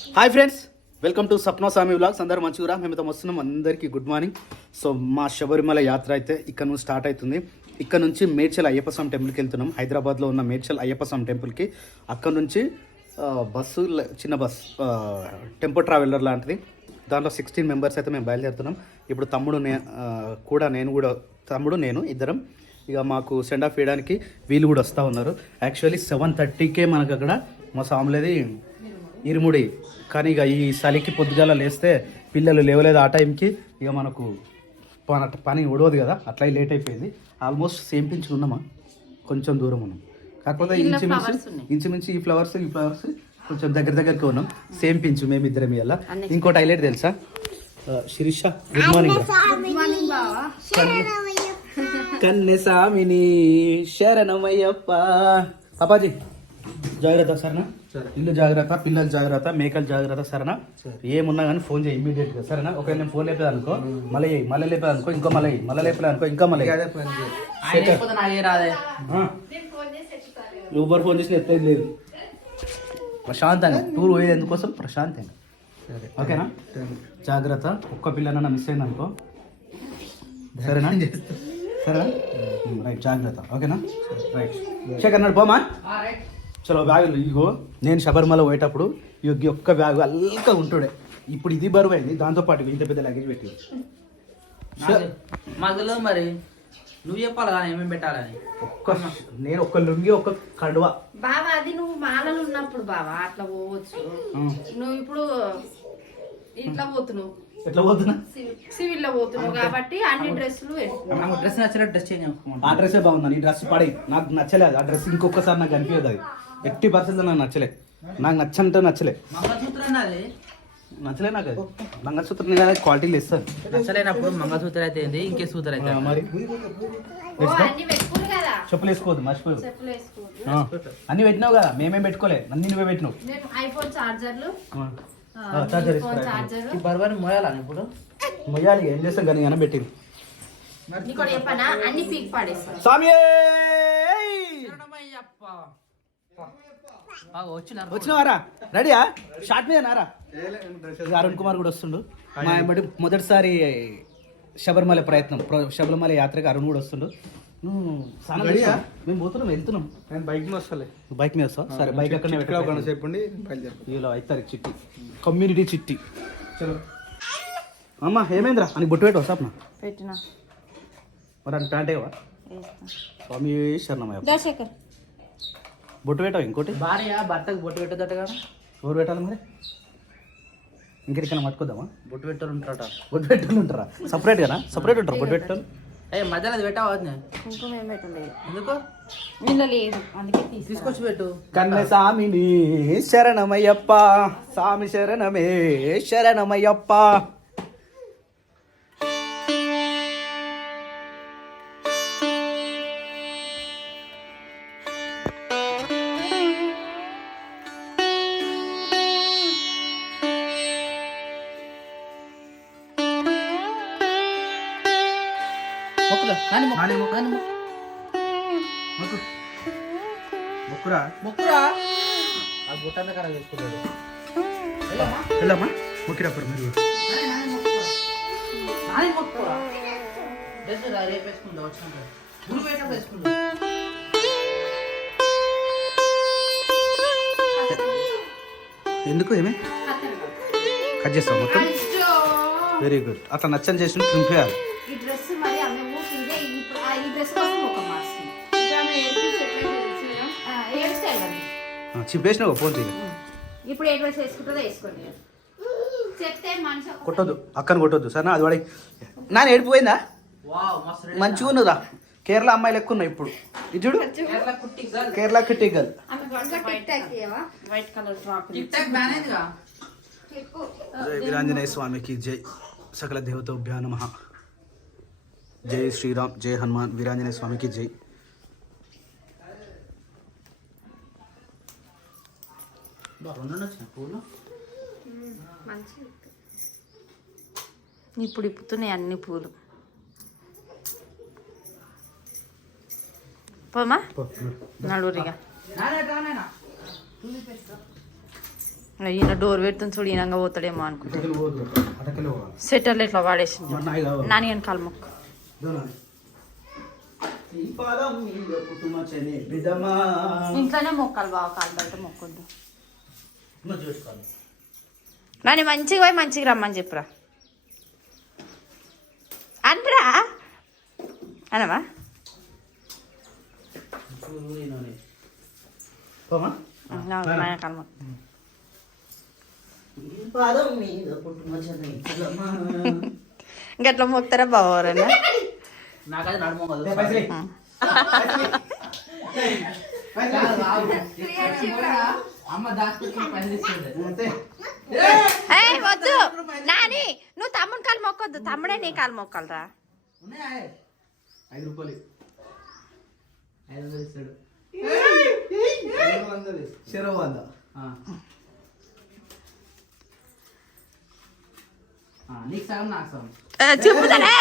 Hi friends, welcome to Sapna Swamy vlogs. అందరూ మంచిగా మేమైతే వస్తున్నాం. అందరికీ గుడ్ మార్నింగ్. సో మా శబరిమల యాత్ర అయితే ఇక్కడ నుంచి స్టార్ట్ అవుతుంది. ఇక్కడ నుంచి మేడ్చల్ అయ్యప్ప స్వామి టెంపుల్కి వెళ్తున్నాం. హైదరాబాద్లో ఉన్న మేడ్చల్ అయ్యప్ప స్వామి టెంపుల్కి. అక్కడ నుంచి బస్సు, చిన్న బస్, టెంపో ట్రావెలర్ లాంటిది, దాంట్లో 16 మెంబర్స్ అయితే మేము బయలుదేరుతున్నాం. ఇప్పుడు తమ్ముడు నేను ఇద్దరం ఇక మాకు సెండ్ ఆఫ్ వేయడానికి వీళ్ళు కూడా వస్తూ ఉన్నారు. యాక్చువల్లీ 7:30కే మనకు అక్కడ మా సాములేది ఇరుముడి, కానీ ఇక ఈ చలికి పొద్దుగాల లేస్తే పిల్లలు లేవలేదు ఆ టైంకి. ఇక మనకు పని ఉడవదు కదా, అట్లా లేట్ ఆల్మోస్ట్ సేమ్ పించి ఉన్నామా, కొంచెం దూరం ఉన్నాం. కాకపోతే ఇంచుమించు ఈ ఫ్లవర్స్ కొంచెం దగ్గరికి ఉన్నాం. సేమ్ పించు మేమిద్దరం. ఇవాళ ఇంకోటి హైలైట్ తెలుసా శిరీష? Good morning. కన్నెసామిని శరణమయ్యప్ప. పాపాజీ జాగ్రత్త సరేనా? ఇల్లు జాగ్రత్త, పిల్లలు జాగ్రత్త, మేకలు జాగ్రత్త సరేనా? ఏమున్నా కానీ ఫోన్ చేయి ఇమ్మీడియట్గా సరేనా? ఒకవేళ నేను ఫోన్ లేపేది అనుకో మళ్ళీ లేపేది అనుకో ఇంకో మళ్ళీ లేపేది అనుకో ఇంకా మళ్ళీ ఊబర్ ఫోన్ చేసి ఎత్తేది లేదు. ప్రశాంతంగా టూర్ పోయేది ఎందుకోసం ప్రశాంతంగా, ఓకేనా? జాగ్రత్త. ఒక్క పిల్లనన్నా మిస్ అయింది అనుకో సరేనా? సరేనా? రైట్, జాగ్రత్త, ఓకేనా? రైట్. శేఖర్ అన్నాడు పోమా. చలో బ్యాగులు ఇగో. నేను శబరిమల పోయేటప్పుడు ఈ ఒక్క బ్యాగు అల్కా ఉంటుండే. ఇప్పుడు ఇది బరువు అయింది, దాంతోపాటు ఇంత పెద్ద లగేజ్ పెట్టి మధ్యలో మరి నువ్వు చెప్పాలి కానీ ఏమేమి పెట్టాలని. నేను ఒక్క లుంగి ఒక్క కడువ బాబా. అది నువ్వు మాలలు ఉన్నప్పుడు బాబా అట్లా పోవచ్చు. నువ్వు ఇప్పుడు ఇట్లా పోతున్నావు, ఎట్లా పోతున్నా సివిల్ లో పోతున్నావు కాబట్టి అన్ని డ్రెస్సులు డ్రెస్ నచ్చినట్టు డ్రెస్ చేంజ్. ఆ డ్రెస్సే బాగుంది. ఈ డ్రెస్ పడే నాకు నచ్చలేదు. ఆ డ్రెస్ ఇంకొకసారి నాకు అనిపించదు. అది ఎట్టి పరిస్థితుల్లో నాకు నచ్చలే. నాకు నచ్చలే. నాకు అది మంగళసూత్రం కదా, క్వాలిటీలు ఇస్తాను. నచ్చలేనప్పుడు మంగళసూత్రం అయితే ఏంది, ఇంకే సూత్రం అయితే మరి అన్ని పెట్టుకోరు కదా. చెప్పులు వేసుకోవద్దు, మర్చిపోదు. అన్ని పెట్టినావు కదా, మేమేం పెట్టుకోలే, అన్ని నువ్వే పెట్టినావు. ఐఫోన్ చార్జర్లు, బర్బర్ మోయాలా ఇప్పుడు? మొయ్యాలి, ఏం చేస్తాం కానీ అన్న పెట్టింది. చెప్పనా అన్ని పీక్ పాడేస్తాను. స్వామి వచ్చినవారా? రెడీయా? షార్ట్ మీద నారా? అరుణ్ కుమార్ కూడా వస్తుండు. మా మొదటిసారి శబరిమల శబరిమల యాత్రకి అరుణ్ కూడా వస్తుండు. మేము వెళ్తున్నాం. నేను బైక్ మీద వస్తాలే. బైక్ మీద వస్తావు? సరే, బైక్ అక్కడ చెప్పండి. ఇలా అవుతారు చిట్టి, కమ్యూనిటీ చిట్టి. చలో అమ్మా, ఏమైందిరా అని బొట్టు పెట్టు వస్తా పెట్టినా మరి అని ప్యాంట్ ఏవా? స్వామి శరణమయ్య. బొట్టు పెట్టావు? ఇంకోటి భార్య భర్తకు బొట్టు పెట్టదట కదా, ఎవరు పెట్టాలి మరి? ఇంకెక్కడికైనా పట్టుకోద్దామా? బొట్టు పెట్టారు ఉంటారట. బొట్టు పెట్టాలి ఉంటారా? సపరేట్ కదా? సపరేట్ ఉంటారు బొట్టు పెట్టాలి. మధ్యలో అది పెట్టావద్దు. కుంకుమ ఏం పెట్టలేదు ఎందుకు? వీళ్ళ లేదు, అందుకే తీసుకొచ్చి పెట్టు. కన్నె సామిని శరణమయ్యప్ప, సామి శరణమే శరణమయ్యప్ప. మొక్కురా ఆ బొట్టంతా కడ వేసుకున్నాడు. వెళ్ళమ్మా, మొక్కిరప్పుడు మీరు రేపు వేసుకుంటా వచ్చిన గురువు వేటప్పుడు వేసుకుంటా. ఎందుకు ఏమే కట్ చేస్తావు మొత్తం? Very good. అట్లా నచ్చని చేసి నింపేయాలి. ఈ డ్రెస్ మరి ఈ డ్రెస్ కోసం ఒక మాస్క్ చింపేసినావు ఫోన్ తీయ. ఇప్పుడు ఏ డ్రెస్ వేసుకుంటుందో వేసుకోండి. చెప్తే మనిషి కొట్టొద్దు, అక్కను కొట్టొద్దు సరేనా? అది వాడి నాన్న ఏడిపోయిందా? మంచిగా ఉన్నదా? కేరళ అమ్మాయిలు ఎక్కువ ఉన్నాయి ఇప్పుడు. ఇది చూడు, Kerala kitty girl. White colour frock. జై వీరాంజనేయ స్వామికి జై. సకల దేవతోభ్యో నమః. జై శ్రీరామ్, జై హనుమాన్, వీరాంజనేయ స్వామికి జై. ఇప్పుడు ఇప్పుతున్నాయి అన్ని పూలు. పోమా నడురిగా. ఈయన డోర్ పెడుతుంది చూడు ఈయనంగా పోతాడేమో అనుకుంటా అటకెళ్ళి పోదు, అటకెళ్ళి పోవాలి. సెటర్లు ఇట్లా వాడేసింది మరి నాయి కావాలి. నాని అని కాలు మొక్క దోనాలి. ఈ పాదం మీద పుట్టుమచ్చని బిడ్డమా. ఇంట్లోనే మొక్కలు బాగా కాలు బయట మొక్కొద్దు మరి చూసుకోవాలి. నాని మంచిగా పోయి మంచిగా రమ్మని చెప్పురా అనరా అనవా పోమా? నాయన కాలు మొక్క ఈ పాదం మీద పుట్టుమచ్చని బిడ్డమా. గట్లా మొక్తారా బావరనా నాకైతే నడుము కదా ఏ పైసలే. అమ్మ దాచుకుని పని తీసుకుంటే అంతే. ఏయ్ వద్దు నాని నువ్వు తమ్ముని కాలు మొక్కొద్దు తమ్ముడే నీ కాలు మొక్కలరా ఉన్నాయా 5 రూపాయలు 500 ఇస్తాడు చెరవ 100. నీకు సగం నాకు సగం చెప్పుతానే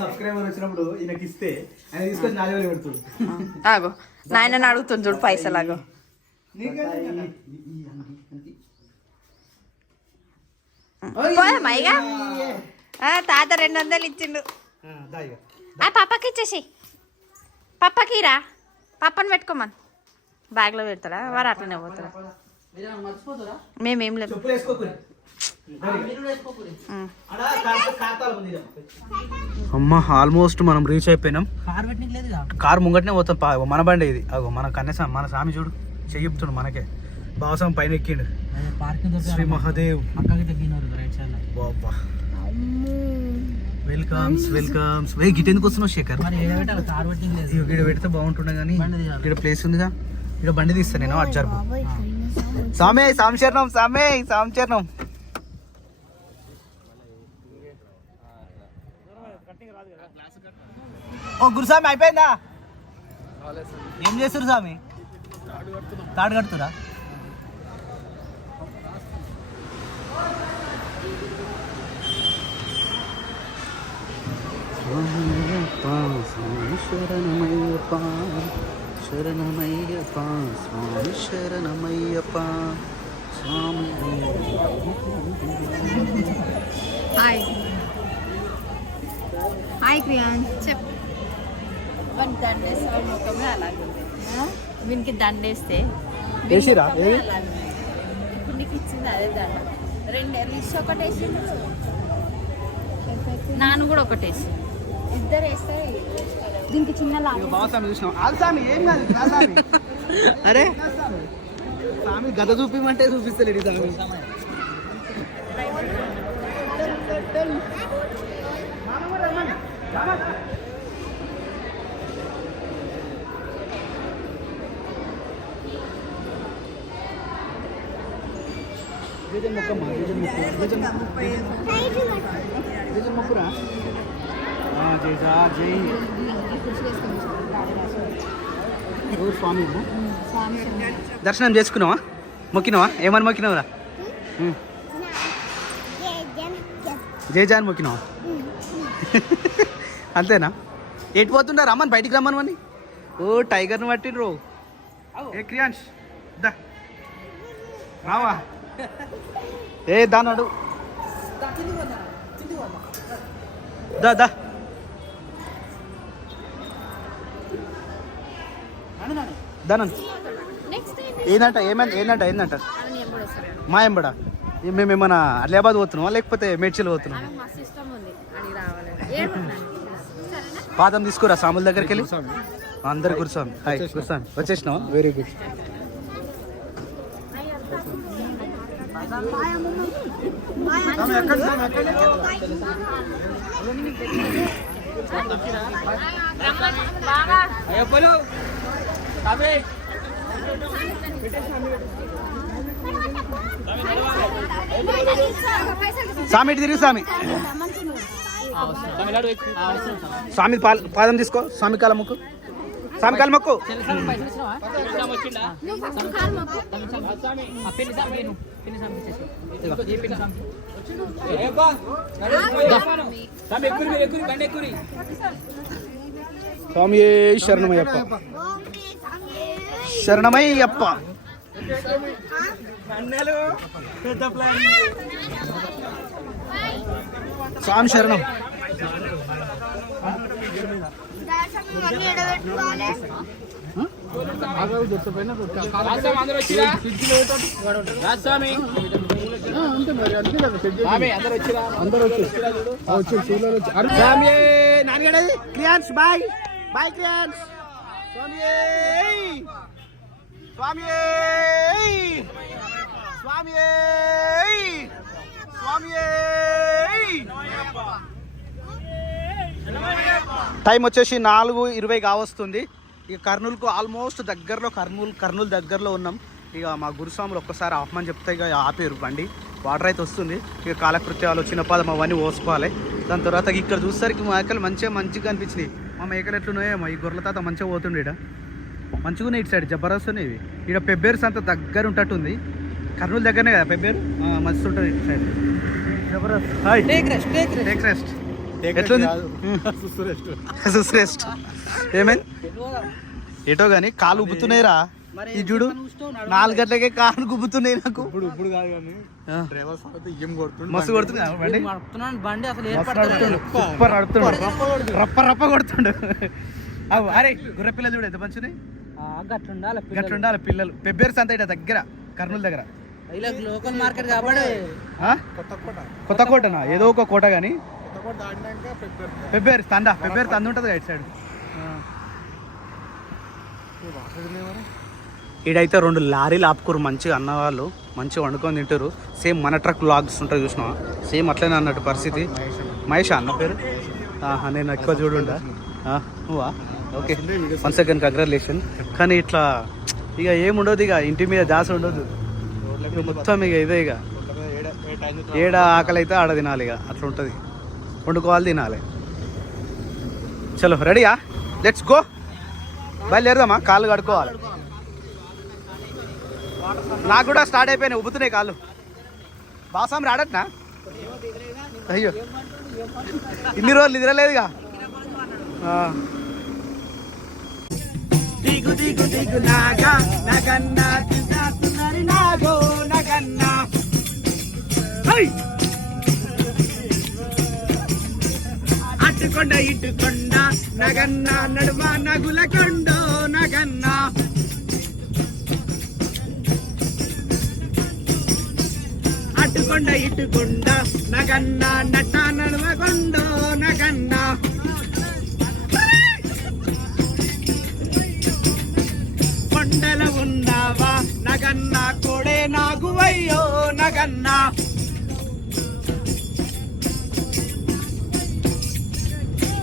సబ్స్క్రైబర్ వచ్చినప్పుడు ఈయనకి ఇస్తే ఆయన తీసుకొని నా దగ్గర పెడుతుంది. ఆగో నాయన అడుగుతుంది చూడు పైసలు ఆగో పోదామా ఇక తాత 200 ఇచ్చిండు ఆ పప్పకి ఇచ్చేసి పప్పకి రా పప్పని పెట్టుకోమని బ్యాగ్లో పెడతాడా వారు అట్లనే పోతారా మీరు మర్చిపోతారా మేమేం లేదు చెప్పులు వేసుకోకూరి. మీరు వేసుకోకూరి అమ్మ ఆల్మోస్ట్ మనం రీచ్ అయిపోయినాం. కార్ పెట్టినట్టు లేదుగా కారు ముంగటనే పోతాం. మన బండి ఇది. అగో మన కన్యసామి మన స్వామి చూడు చెయ్యిపుతుడు మనకే. బావస్వామి పైన ఎక్కిండు. పార్కింగ్ శ్రీ మహాదేవ్. అక్కకి తగ్గినారు రైట్ సైడ్ బాబా వెల్కమ్స్ వెల్కమ్స్. వే గిట్ ఎందుకు వస్తున్నావు శేఖర్? మరి ఏడ పెట్టాలి కార్ పెట్టింగ్ లేదు ఇక్కడ పెడితే బాగుంటుండే కానీ బండి తీయాలి. ఇక్కడ ప్లేస్ ఉందిగా. ఇక్కడ బండి తీస్తాను నేను. అటు జరుపు సామే సాంశరణం సామే సాంశరణం. ఓ గురుస్వామి అయిపోయిందా? ఏం చేస్తారు స్వామి? తాడు కడుతురా? శరణమయ్యప్ప శరణమయ్యప్ప స్వామి శరణమయ్యప్ప స్వామి. హాయ్ క్రియాన్ చెప్ వానికి దండేస్తే ముఖమే అలాగే వీనికి దండేస్తే వేసిరా? ఇప్పుడు నీకు ఇచ్చింది అదే దండ 2 రిష్ ఒకటి వేసిండు నాన్న కూడా ఒకటి వేసి ఇద్దరు వేస్తే దీనికి చిన్న బావస్వామి చూసినాం. ఆల్సామి ఏం కాదు స్వామి. అరే స్వామి గద చూపిమంటే చూపిస్తలేడు స్వామి. మొక్కురా జై స్వామి. దర్శనం చేసుకున్నావా? మొక్కినావా? ఏమని మొక్కినావురా? జై జాన్ మొక్కినావా? అంతేనా? ఎటు పోతుండ రమ్మని బయటికి రమ్మని. ఓ టైగర్ని పట్టిండ్రు. ఏ క్రియాన్స్ దా రావా? ఏ దానాడు దా దా. దానండి ఏందంట ఏందంట మా ఎంబడా? మేము ఏమన్నా అలియాబాద్ పోతున్నావా లేకపోతే మేడ్చల్ పోతున్నావా? పాదం తీసుకురా సాముల దగ్గరికి వెళ్ళి. అందరు గురుస్వామి. హాయ్ గురుస్వామి వచ్చేసినావా? Very good. స్వామి ఇటు తిరిగి స్వామి. స్వామి పాదం తీసుకో. స్వామి కాల మొక్కు. స్వామి కాల మొక్కు. స్వామి శరణమయ్యప్ప శరణమయ్యప్ప. స్వామి శరణం. క్రియాన్స్ బాయ్ బాయ్ క్రియాన్స్. స్వామి స్వామి స్వామి స్వామి. టైం వచ్చేసి 4:20 కావస్తుంది. ఇక కర్నూలుకు ఆల్మోస్ట్ దగ్గరలో కర్నూలు దగ్గరలో ఉన్నాం. ఇక మా గురుస్వాములు ఒక్కసారి ఆపమని చెప్తే ఇక ఆపేరు బండి. వాటర్ అయితే వస్తుంది. ఇక కాలకృత్యాలు చిన్నపాదం అవన్నీ పోసుకోవాలి. దాని తర్వాత ఇక్కడ చూసేసరికి మేకలు మంచిగా అనిపించినాయి. మా మేకలు ఎట్లున్నాయేమో. ఈ గొర్రెల తాత మంచిగా పోతుండే ఇక్కడ. మంచిగా ఉన్నాయి. ఇటు సైడ్ జబర్దస్త్ ఉన్నాయి ఇవి. ఇక్కడ పెబ్బేర్స్ అంతా దగ్గర ఉంటట్టుంది. కర్నూలు దగ్గరనే కదా పెబ్బేరు, మంచి ఉంటుంది ఇటు సైడ్. Jabardasth take rest. ఎట్లుంది? సుశ్రేష్ఠ. ఏమైంది? ఎటో కానీ కాలు ఉబ్బుతున్నాయిరా. ఈ చూడు 4 గంటలకే కాలు గుబ్బుతున్నాయి నాకు. మస్తు కొడుతుంది బండి అసలు సూపర్ నడుతున్నాడు. రప్ప కొడుతుండు. అవు అరే గుర్ర పిల్లలు చూడు ఎంత మంచిది. గట్లుండాలి పిల్లలు. పెబ్బేర్స్ అంతా ఇట దగ్గర కర్నూలు దగ్గర లోకల్ మార్కెట్ కాబట్టి. కొత్త కోటనా ఏదో ఒక కోట కానీ పెబ్బేరు తండ ఉంటుంది ఇటు సైడ్. ఈడైతే 2 లారీలు ఆపుకోరు మంచిగా అన్నవాళ్ళు. మంచిగా వండుకొని తింటారు. సేమ్ మన ట్రక్ లాగ్స్ ఉంటాయి చూసినా, సేమ్ అట్లనే అన్నట్టు పరిస్థితి. మహేష్ అన్న పేరు. నేను ఎక్కువ చూడుండా. నువ్వా? Okay, 1 second congratulation. కానీ ఇట్లా ఇక ఏముండదు, ఇక ఇంటి మీద దాస ఉండదు మొత్తం. ఇక ఇదే ఇక ఏడ ఆకలి అయితే ఆడ తినాలి. ఇక అట్లా ఉంటుంది. వండుకోవాలి, తినాలి. చలో రెడీయా? Let's go. బయలుదేరదామా? కాళ్ళు కడుక్కోవాలి. నాకు కూడా స్టార్ట్ అయిపోయినాయి, ఉబ్బుతున్నాయి కాళ్ళు. బాసాం రాడట్నా? అయ్యో ఇన్ని రోజులు నిద్రలేదుగా. దిగు దిగు దిగు నాగా నగన్నా నాగో నగన్నా. అట్టుకొండ ఇట్టుకొండ నగన్న నడుమ నగుల కొండో నగన్న. అట్టుకొండ ఇట్టుకొండ నగన్న నట్ట నడుమ కొండో నగన్న. కొండల ఉన్నావా నగన్న కోడే నాగువయ్యో నగన్న.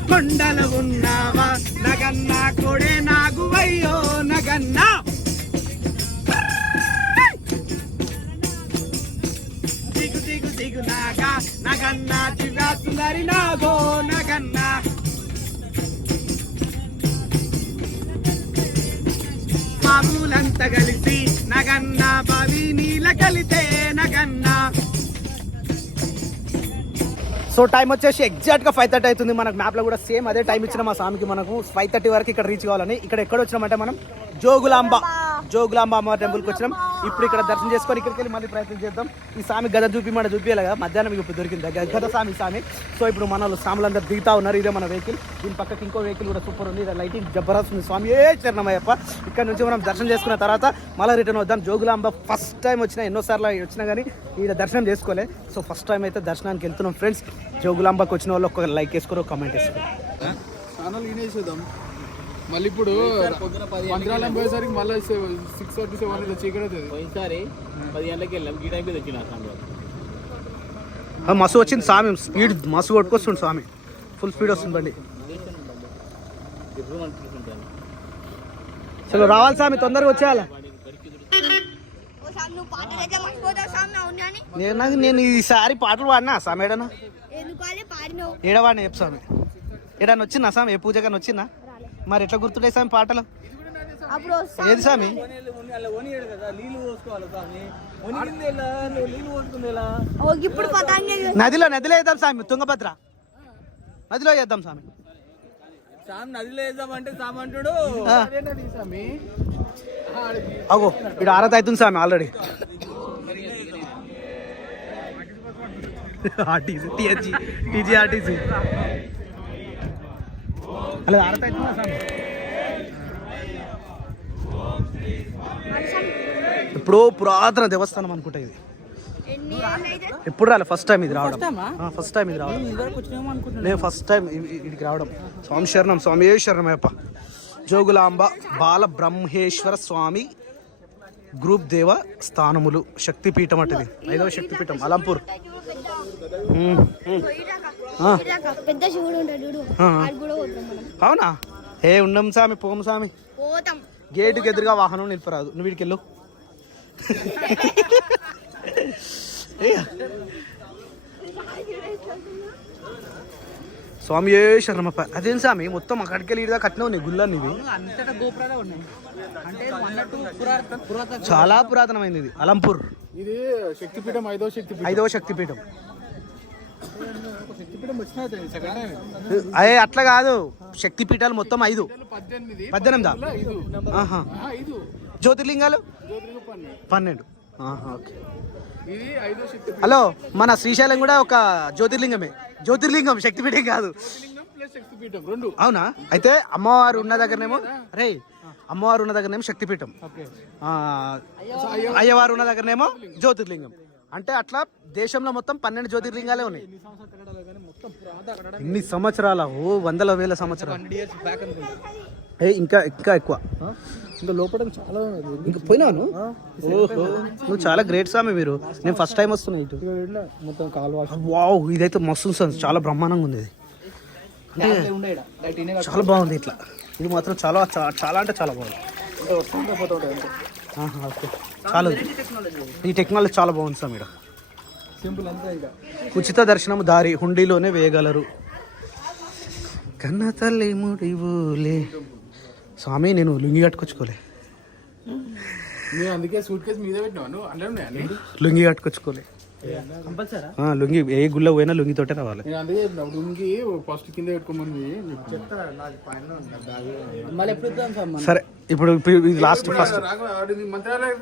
కొండల ఉన్నావా నగన్న కోడే నాగువయ్యో నగన్న. దిగు దిగు దిగు నాగా నగన్న దివ్యా సుందరి నాగో నగన్న. మామూలంతా కలిసి నగన్న బావి నీళ్ళ కలితే నగన్న. సో టైం వచ్చేసి ఎగ్జాక్ట్గా 5:30 అవుతుంది. మనకు మ్యాప్లో కూడా సేమ్ అదే టైం ఇచ్చిన మా స్వామికి. మనకు 5:30 వరకు ఇక్కడ రీచ్ కావాలని. ఇక్కడ ఎక్కడ వచ్చినామంటే మనం జోగులాంబ అమ్మ టెంపుల్కి వచ్చినాం. ఇప్పుడు ఇక్కడ దర్శనం చేసుకొని ఇక్కడికి వెళ్ళి మళ్ళీ ప్రయత్నం చేద్దాం. ఈ స్వామి గద చూపించాలి కదా, మధ్యాహ్నం ఇప్పుడు దొరికింది గద స్వామి. సో ఇప్పుడు మన స్వాములందరూ దిగుతా ఉన్నారు. ఇదే మన వెహికల్. దీని పక్కకి ఇంకో వెహికల్ కూడా సూపర్ ఉంది. లైటింగ్ జబర్దస్త్ ఉంది. స్వామి చరణమయ్యప్ప. ఇక్కడ నుంచి మనం దర్శనం చేసుకున్న తర్వాత మళ్ళీ రిటర్న్ వద్దాం. జోగులాంబ ఫస్ట్ టైం వచ్చినా, ఎన్నోసార్లు వచ్చినా కానీ ఇక్కడ దర్శనం చేసుకోలే. సో ఫస్ట్ టైం అయితే దర్శనానికి వెళ్తున్నాం ఫ్రెండ్స్. జోగులాంబకి వచ్చిన వాళ్ళు ఒక లైక్ వేసుకోరు, కామెంట్ వేసుకోరు. మళ్ళీ ఇప్పుడు మంత్రాలయం పోయేసరికి మళ్ళీ 6:37 చీకటి అవుతుంది. పోయినసారి 10 గంటలకు వెళ్ళాం. ఈ టైంకి వచ్చిన మస్తు వచ్చింది స్వామి. స్పీడ్ మస్తు కొట్టుకొస్తుంది స్వామి. ఫుల్ స్పీడ్ వస్తుంది బండి. చలో రావాలి స్వామి, తొందరగా వచ్చేయాలి. నేను ఈసారి పాటలు పాడినా స్వామి. ఏడనా ఏడవాడినా చెప్పు స్వామి. ఏడన్నా వచ్చిందా స్వామి? ఏ పూజ కానీ వచ్చిందా? మరి ఎట్లా గుర్తుండే స్వామి పాటలు? ఏది స్వామి? నదిలో వేద్దాం స్వామి. తుంగభద్ర నదిలో వేద్దాం స్వామి. నదిలో వేద్దామంటే సామంటుడు అగో ఇక్కడ ఆరతి అవుతుంది స్వామి already. RTC T H E TGRTC hello ఆరతి అవుతుందా స్వామి? ఎప్పుడో పురాతన దేవస్థానం అనుకుంటా ఇది. ఎప్పుడు రాలే, ఫస్ట్ టైం ఇది రావడం. ఫస్ట్ టైం ఇది రావడం. నేను ఫస్ట్ టైం ఇక్కడికి రావడం. స్వామి శరణం, స్వామి శరణమయ్యప్ప. జోగులాంబ బాల బ్రహ్మేశ్వర స్వామి గ్రూప్ దేవ స్థానములు శక్తిపీఠం అటుది 5వ శక్తిపీఠం అలంపూర్. పెద్ద శివుడు ఉంటాడు. అవునా? ఏ ఉండం స్వామి, పోము స్వామి. గేటుకి ఎదురుగా వాహనం నిలిపరాదు. నువ్వు వీడికి వెళ్ళు. స్వామి శరణమప్ప. అదేం స్వామి మొత్తం అక్కడికి వెళ్ళి ఇదిగా కట్టినావు నీ గుళ్ళని. ఇది అంతటా గోపురాలే ఉన్నాయి. అంటే పురాతన చాలా పురాతనమైంది ఇది అలంపూర్. ఇది శక్తిపీఠం 5వ శక్తిపీఠం. 5వ శక్తిపీఠం. శక్తిపీఠం వచ్చిన సెకండ్ టైం. అయ్యే అట్లా కాదు, శక్తిపీఠాలు మొత్తం 5. 18. ఆహా. జ్యోతిర్లింగాలు 12. ఓకే. ఇది 5వ శక్తిపీఠం. హలో, మన శ్రీశైలం కూడా ఒక జ్యోతిర్లింగమే. జ్యోతిర్లింగం, శక్తిపీఠం కాదు. ప్లస్ శక్తిపీఠం 2. అవునా? అయితే అమ్మవారు ఉన్న దగ్గరనేమో రే అమ్మవారు ఉన్న దగ్గరనేమో శక్తిపీఠం, అయ్యవారు ఉన్న దగ్గరనేమో జ్యోతిర్లింగం. అంటే అట్లా దేశంలో మొత్తం 12 జ్యోతిర్లింగాలే ఉన్నాయి. ఇన్ని సంవత్సరాల, ఓ వందల వేల సంవత్సరాలు. ఇంకా ఇంకా ఎక్కువ. ఇంకా లోపల చాలా ఇంకా పోయినాను. ఓహో, నువ్వు చాలా గ్రేట్ స్వామి. మీరు, నేను ఫస్ట్ టైం వస్తున్నా ఇటు. మొత్తం కాలువ. వావ్, ఇదైతే మస్తు ఉంది, చాలా బ్రహ్మాండంగా ఉంది. ఇది చాలా బాగుంది. ఇట్లా ఇది మాత్రం చాలా చాలా అంటే చాలా బాగుంది. ఓకే, చాలా ఈ టెక్నాలజీ చాలా బాగుంది స్వామి. ఇక్కడ సింపుల్ అంతా. ఇక ఉచిత దర్శనం దారి హుండీలోనే వేయగలరు. కన్న తల్లి ముడివులే. స్వామి నేను లుంగి కట్టుకొచ్చుకోలే. నేను అందుకే సూట్ కేసు మీద పెట్టినాను. అందులో ఉన్నాయని లుంగి కట్టుకొచ్చుకోలే. లుంగి ఏ గుళ్ళ పోయినా లుంగి తోటే రావాలి. నేను అందుకే లుంగి ఫస్ట్ కింద పెట్టుకోమని మళ్ళీ ఎప్పుడు ఇద్దాం సార్ మనం? సరే, ఇప్పుడు ఇది లాస్ట్ ఫస్ట్. మంత్రాలయం